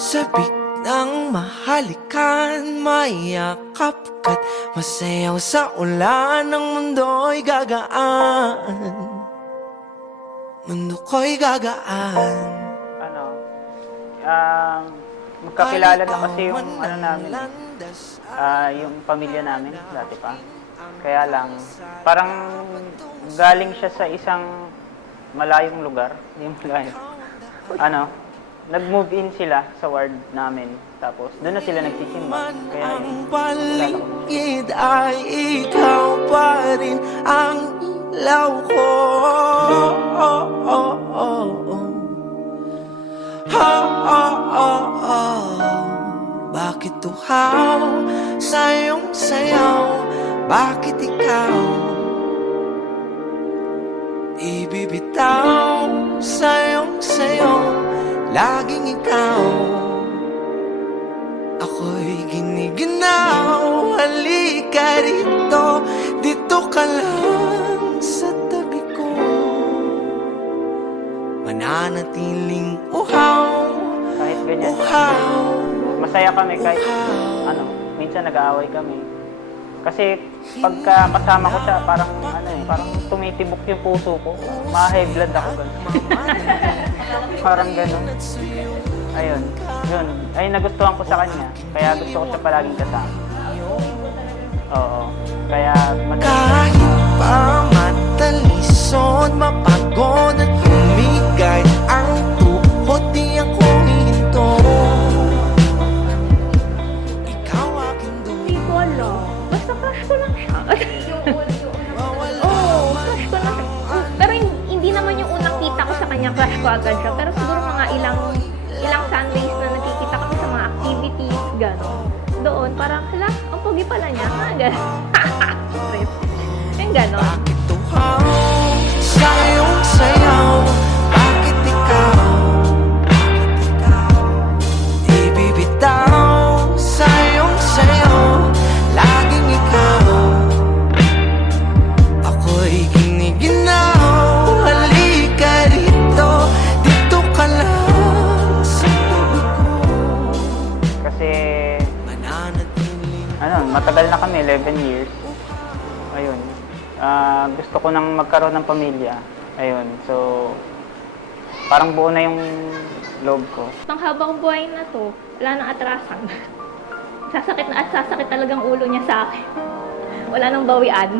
Sabik ng mahalikan, mayakap ka't masayaw sa ulan. Ang mundo'y gagaan, mundo ko'y gagaan. Ano, magkakilala na kasi yung ano namin, yung pamilya namin dati pa. Kaya lang, parang galing siya sa isang malayong lugar, yung malayo. Ano, nag-move in sila sa ward namin. Tapos, doon na sila nagsisimba. Kaya ang paligid ay ikaw pa rin ang ilaw ko. Bakit tuhaw sa iyong sayaw? Bakit ikaw ibibitaw sa iyong sayaw? Laging ikaw, ako'y giniginaw. Halika rito, dito ka lang sa tabi ko. Mananatiling uhaw, kahit ganyan, uhaw, masaya kami kahit ano, minsan nag-aaway kami. Kasi pagka kasama ko siya, parang ano eh, parang tumitibok yung puso ko. Ma-high blood ako ganun. Parang ganun. Ayun, yun. Ay, nagustuhan ko sa kanya. Kaya gusto ko siya palaging kasama. Oo. Kaya kahit pa matalisod, mapagod at humigay ang tuhod, di ako hihinto. Ikaw aking Hindi ko alam. Basta crush ko lang siya. Oo, crush ko lang siya. Pero hindi naman yung unang kita ko sa kanya, crush ko agad siya. Pero siguro mga ilang Sundays na nakikita kami sa mga activities, gano'n. Doon, parang, hala, ang pogi pala niya. Gano'n. Trip. Yung gano'n. bakit tuhaw sa iyong sayaw? Bakit ikaw ibibitaw sa iyong sayaw? Laging ikaw, ako'y giniginaw. Halika rito, dito ka lang sa tabi ko. kasi, Mananatiling ano, matagal na kami, 11 years. Ayun. Gusto ko nang magkaroon ng pamilya. Ayun. So, parang buo na yung loob ko. Panghabang buhay na to, wala nang atrasan. Sasakit na at sasakit talagang ulo niya sa akin. Wala nang bawian.